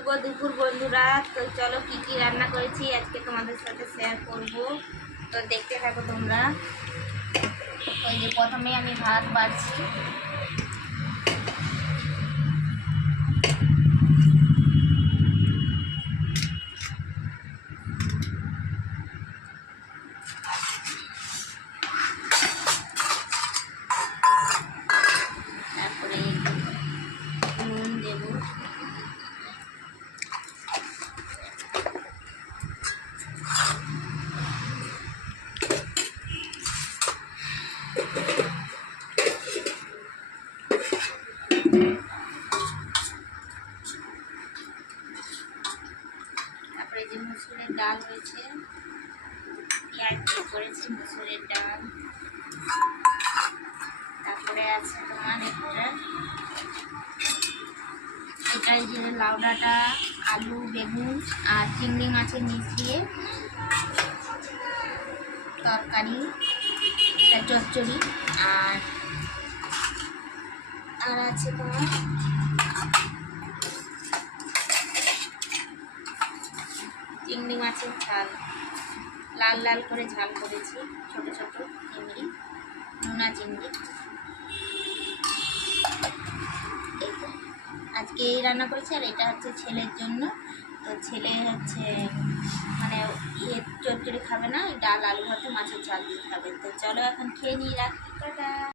শুভ দুপুর বন্ধুরা। তো চলো কি কি রান্না করেছি আজকে তোমাদের সাথে শেয়ার করব, তো দেখতে থাকো তোমরা। ওই যে প্রথমে আমি ভাত বাড়ছি, তারপরে নুন দেব, তারপরে যে মুসুরের ডাল হয়েছে, পেঁয়াজ করেছি মুসুরের ডাল। তারপরে আছে তোমার এটাই যে লাউ ডাঁটা, আলু, বেগুন আর চিংড়ি মাছের মিশিয়ে তরকারি, একটা চচ্চড়ি। আর আছে তোমার চিংড়ি মাছের ঝাল, লাল লাল করে ঝাল করেছি, ছোট ছোট চিংড়ি, নোনা চিংড়ি। আজকে এই রান্না করেছি, আর এটা হচ্ছে ছেলের জন্য। তো ছেলে হচ্ছে মানে চচ্চড়ি খাবে না, ডাল আলু ভাতে মাছের ঝাল দিয়ে খাবে। তো চলো এখন খেয়ে নিই, রাখি, টাটা।